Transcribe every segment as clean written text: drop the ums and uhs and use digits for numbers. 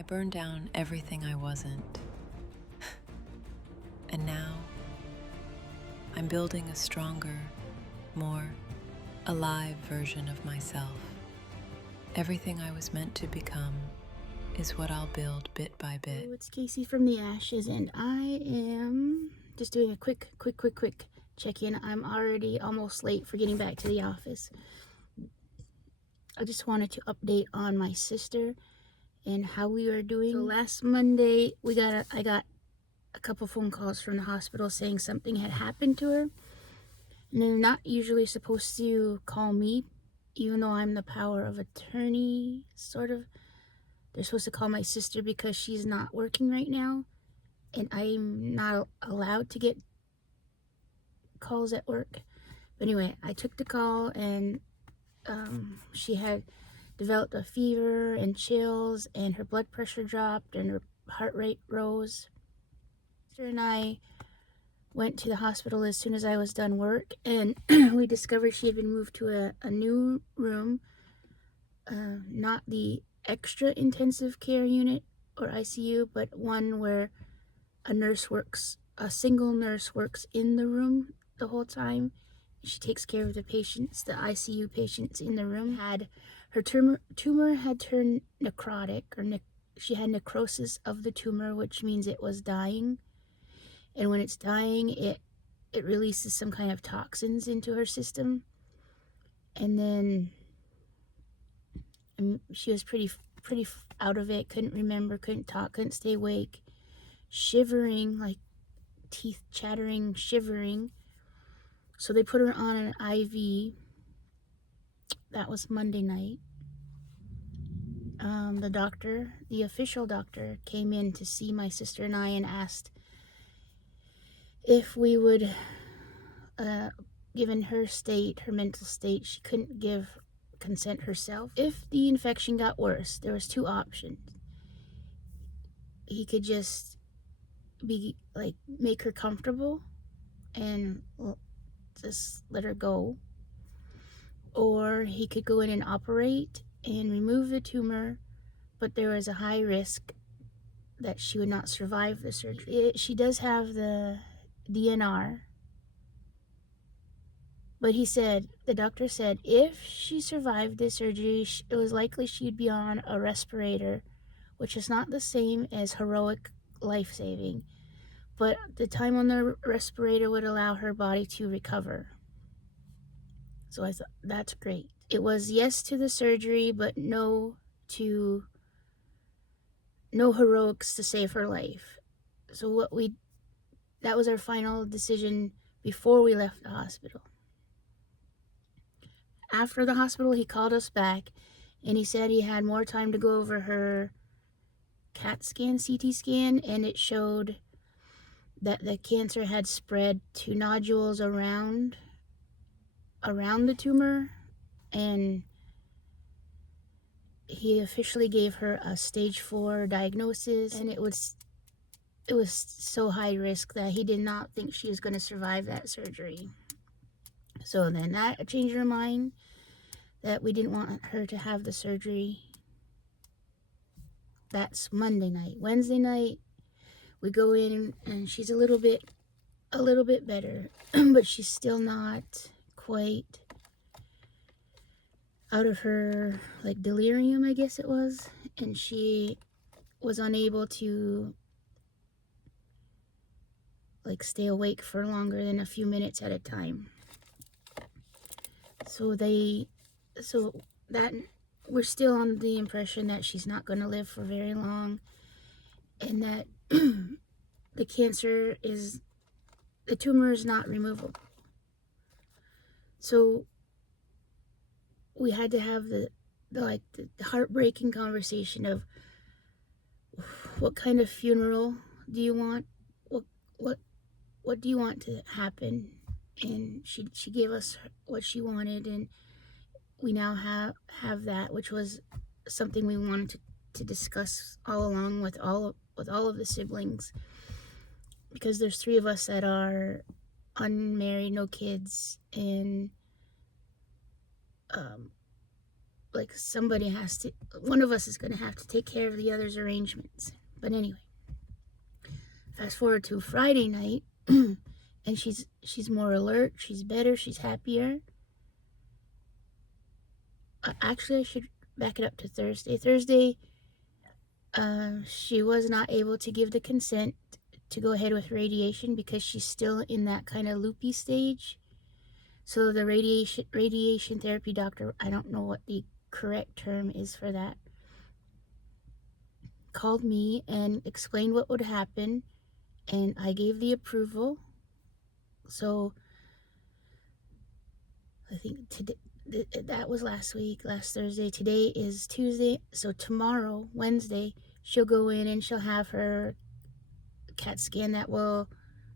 I burned down everything I wasn't. And now I'm building a stronger, more alive version of myself. Everything I was meant to become is what I'll build bit by bit. Hello, it's Casey from the Ashes, and I am just doing a quick check-in. I'm already almost late for getting back to the office. I just wanted to update on my sister and how we are doing. So last Monday, I got a couple phone calls from the hospital saying something had happened to her. And they're not usually supposed to call me, even though I'm the power of attorney, sort of. They're supposed to call my sister because she's not working right now, and I'm not allowed to get calls at work. But anyway, I took the call, and she had developed a fever and chills, and her blood pressure dropped, and her heart rate rose. Sister and I went to the hospital as soon as I was done work, and we discovered she had been moved to a new room, not the extra intensive care unit or ICU, but one where a single nurse works in the room the whole time. She takes care of the patients, the ICU patients in the room. Her tumor had turned necrotic, she had necrosis of the tumor, which means it was dying. And when it's dying, it releases some kind of toxins into her system. And then she was pretty out of it, couldn't remember, couldn't talk, couldn't stay awake, shivering, like teeth chattering, shivering. So they put her on an IV. That was Monday night. The official doctor, came in to see my sister and I and asked if we would, given her state, her mental state, she couldn't give consent herself. If the infection got worse, there was two options. He could just make her comfortable and just let her go, or he could go in and operate and remove the tumor, but there was a high risk that she would not survive the surgery. She does have the DNR, but the doctor said if she survived the surgery, it was likely she'd be on a respirator, which is not the same as heroic life-saving, but the time on the respirator would allow her body to recover. So I thought, that's great. It was yes to the surgery, but no heroics to save her life. So that was our final decision before we left the hospital. After the hospital, he called us back, and he said he had more time to go over her CT scan, and it showed that the cancer had spread to nodules around the tumor, and he officially gave her a stage 4 diagnosis, and it was so high risk that he did not think she was going to survive that surgery. So then that changed her mind, that we didn't want her to have the surgery. That's Monday night. Wednesday night, we go in, and she's a little bit better, but she's still not quite out of her delirium, I guess it was, and she was unable to stay awake for longer than a few minutes at a time. So that we're still on the impression that she's not going to live for very long, and that the tumor is not removable. So we had to have the heartbreaking conversation of what kind of funeral do you want? What do you want to happen? And she gave us what she wanted, and we now have that, which was something we wanted to discuss all along with all of the siblings, because there's 3 of us that are unmarried, no kids, and like somebody has to, one of us is going to have to take care of the other's arrangements. But anyway, fast forward to Friday night, and she's more alert, she's better, she's happier. Actually, I should back it up to Thursday. Thursday, she was not able to give the consent to go ahead with radiation because she's still in that kind of loopy stage. So the radiation therapy doctor, I don't know what the correct term is for that, called me and explained what would happen, and I gave the approval. So I think today, that was last Thursday. Today is Tuesday. So tomorrow, Wednesday, she'll go in and she'll have her CAT scan that will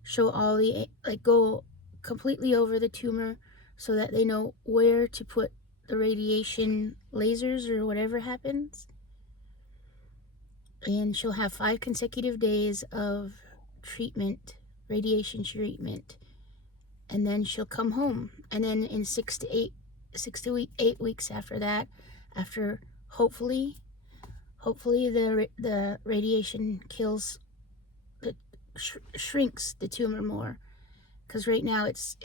show all the, like, go completely over the tumor so that they know where to put the radiation lasers or whatever happens. And she'll have 5 consecutive days of treatment, radiation treatment, and then she'll come home. And then in 6 to 8 weeks after that, after hopefully the radiation kills, shrinks the tumor more, because right now it's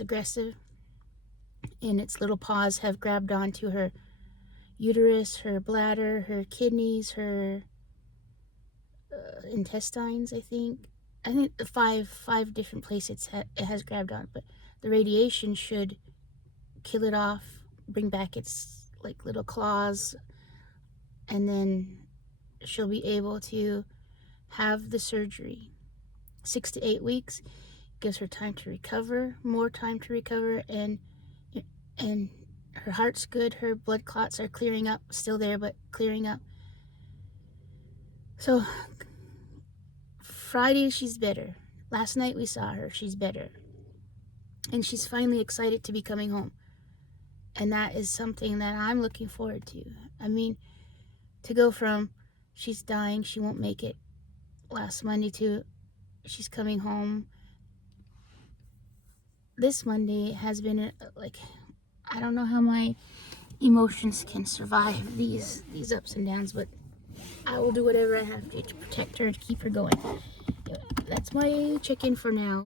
aggressive, and its little paws have grabbed onto her uterus, her bladder, her kidneys, her intestines. I think the five different places it has grabbed on, but the radiation should kill it off, bring back its like little claws, and then she'll be able to have the surgery. 6 to 8 weeks gives her time to recover, more time to recover, and her heart's good, her blood clots are clearing up, still there, but clearing up. So Friday, she's better. Last night we saw her, she's better. And she's finally excited to be coming home. And that is something that I'm looking forward to. I mean, to go from she's dying, she won't make it last Monday, to she's coming home this Monday has been like, I don't know how my emotions can survive these ups and downs, but I will do whatever I have to protect her, to keep her going. That's my check-in for now.